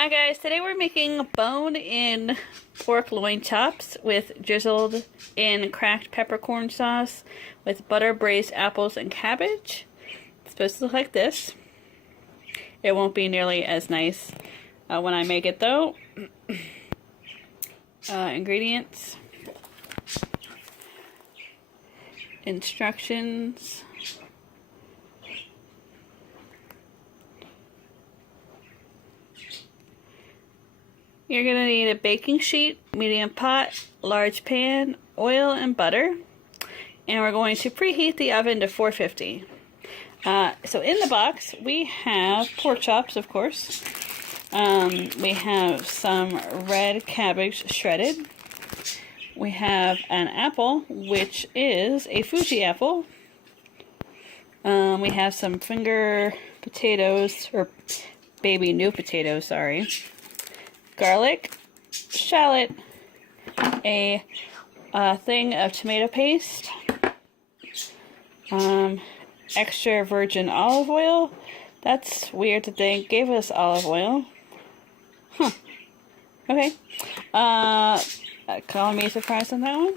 Hi guys, today we're making bone-in pork loin chops drizzled in cracked peppercorn sauce with butter-braised apples and cabbage. It's supposed to look like this. It won't be nearly as nice when I make it though. Ingredients. Instructions. You're going to need a baking sheet, medium pot, large pan, oil, and butter. And we're going to preheat the oven to 450. So in the box, we have pork chops, of course. We have some red cabbage shredded. We have an apple, which is a Fuji apple. We have some finger potatoes, or baby new potatoes, sorry. Garlic, shallot, a thing of tomato paste, extra virgin olive oil. That's weird that they gave us olive oil. Huh. Okay. Calling me surprised on that one.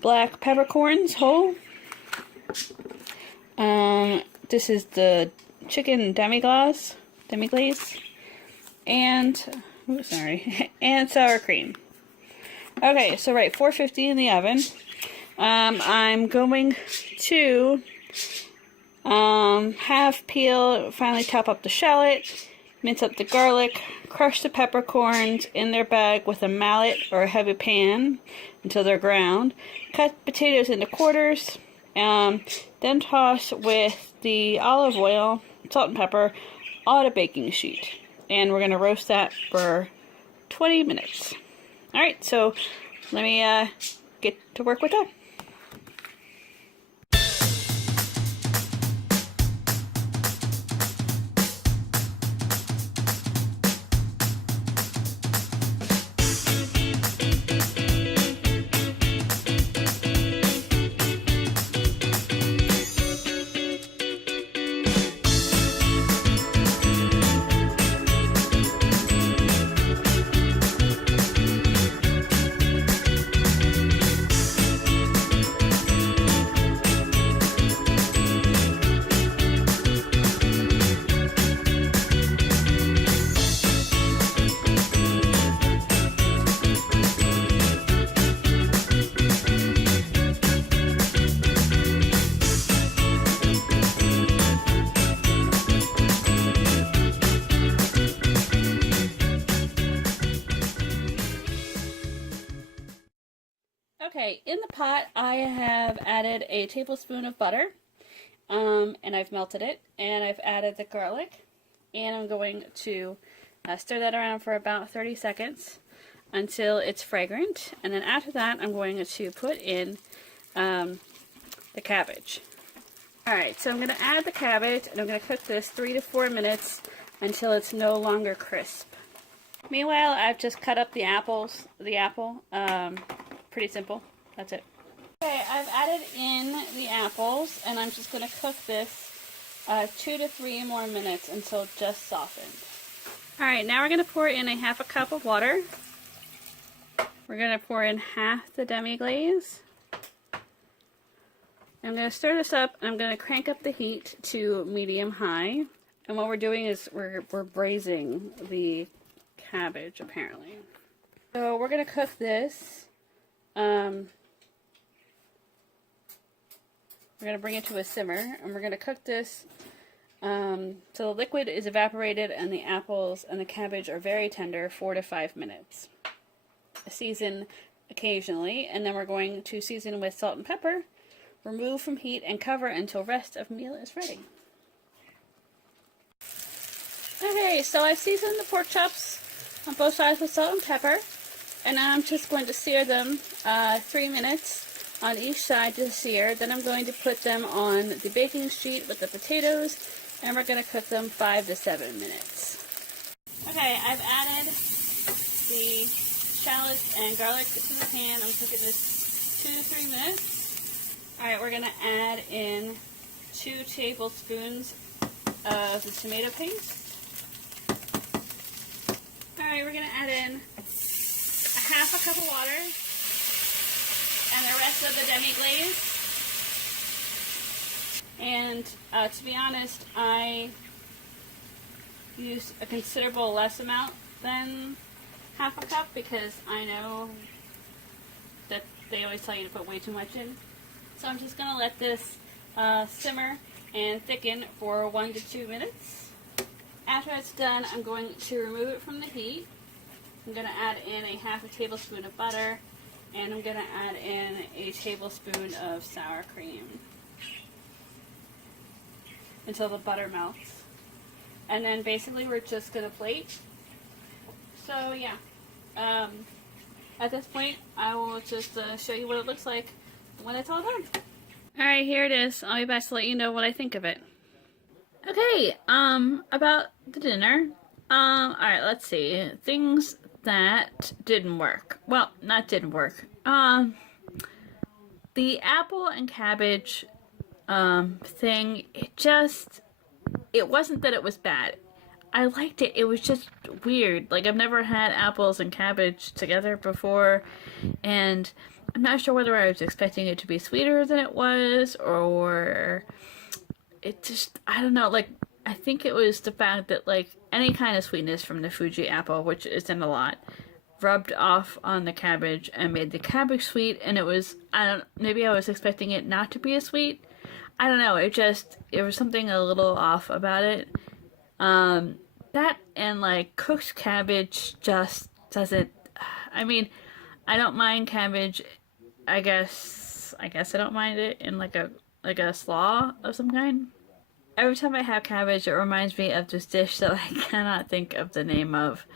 Black peppercorns, whole. This is the chicken demi-glace. And... ooh, sorry. And sour cream. Okay, so 450 in the oven. I'm going to half peel, finally chop up the shallot, mince up the garlic, crush the peppercorns in their bag with a mallet or a heavy pan until they're ground, cut potatoes into quarters, then toss with the olive oil, salt and pepper, on a baking sheet. And we're going to roast that for 20 minutes. Alright, so let me get to work with that. Okay, in the pot I have added a tablespoon of butter, and I've melted it, and I've added the garlic, and I'm going to stir that around for about 30 seconds until it's fragrant, and then after that I'm going to put in the cabbage. Alright, so I'm going to add the cabbage, and I'm going to cook this 3 to 4 minutes until it's no longer crisp. Meanwhile, I've just cut up the apple. Pretty simple. That's it. Okay, I've added in the apples, and I'm just going to cook this 2 to 3 more minutes until just softened. Alright, now we're going to pour in a half a cup of water. We're going to pour in half the demi-glaze. I'm going to stir this up, and I'm going to crank up the heat to medium-high. And what we're doing is we're braising the cabbage, apparently. So we're going to cook this. We're going to bring it to a simmer, and we're going to cook this so the liquid is evaporated and the apples and the cabbage are very tender, 4 to 5 minutes. Season occasionally, and then we're going to season with salt and pepper, remove from heat, and cover until rest of meal is ready. Okay, so I've seasoned the pork chops on both sides with salt and pepper. And now I'm just going to sear them 3 minutes on each side to sear. Then I'm going to put them on the baking sheet with the potatoes, and we're going to cook them 5 to 7 minutes. Okay, I've added the shallots and garlic to the pan. I'm cooking this 2 to 3 minutes. Alright, we're going to add in 2 tablespoons of the tomato paste. in a half a cup of water and the rest of the demi-glaze. And to be honest, I used a considerable less amount than half a cup because I know that they always tell you to put way too much in. So I'm just going to let this simmer and thicken for 1 to 2 minutes. After it's done, I'm going to remove it from the heat. I'm going to add in a half a tablespoon of butter, and I'm going to add in a tablespoon of sour cream until the butter melts. And then basically we're just going to plate. So yeah, at this point I will just show you what it looks like when it's all done. Alright, here it is. I'll be back to let you know what I think of it. Okay, about the dinner. Alright, let's see. Things that didn't work. Well, not didn't work. The apple and cabbage thing, it wasn't that it was bad. I liked it. It was just weird. Like, I've never had apples and cabbage together before, and I'm not sure whether I was expecting it to be sweeter than it was, or it just, I don't know, like, I think it was the fact that, like, any kind of sweetness from the Fuji apple, which isn't a lot, rubbed off on the cabbage and made the cabbage sweet, and it was, maybe I was expecting it not to be as sweet. I don't know, it was something a little off about it. That and, like, cooked cabbage just doesn't, I mean, I don't mind cabbage, I guess I don't mind it in, like a slaw of some kind. Every time I have cabbage, it reminds me of this dish that I cannot think of the name of,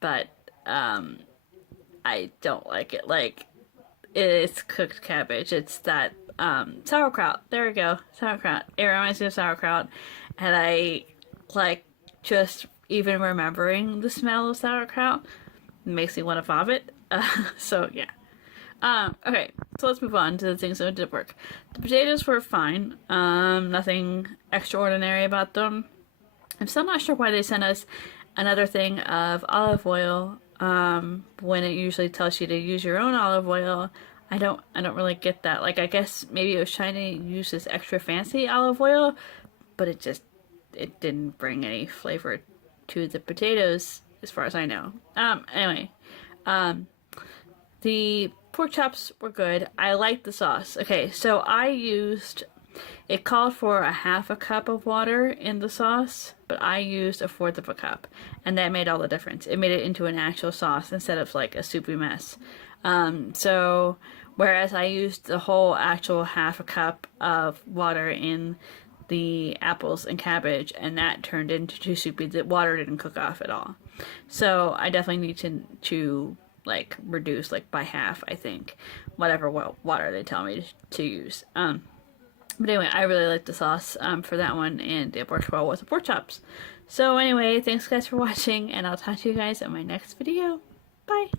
but, I don't like it. Like, it's cooked cabbage. It's that, sauerkraut. There we go. Sauerkraut. It reminds me of sauerkraut. And I, like, just even remembering the smell of sauerkraut makes me want to vomit. So, yeah. Okay, so let's move on to the things that did work. The potatoes were fine. Nothing extraordinary about them. I'm still not sure why they sent us another thing of olive oil, when it usually tells you to use your own olive oil. I don't really get that. Like, I guess maybe it was trying to use this extra fancy olive oil, but it didn't bring any flavor to the potatoes, as far as I know. Anyway, the pork chops were good. I liked the sauce. Okay, so it called for a half a cup of water in the sauce, but I used a fourth of a cup, and that made all the difference. It made it into an actual sauce instead of like a soupy mess. So whereas I used the whole actual half a cup of water in the apples and cabbage, and that turned into too soupy, the water didn't cook off at all. So I definitely need to like reduce like by half, I think, whatever water they tell me to use. But anyway, I really like the sauce for that one, and it works well with the pork chops. So anyway, thanks guys for watching, and I'll talk to you guys in my next video. Bye!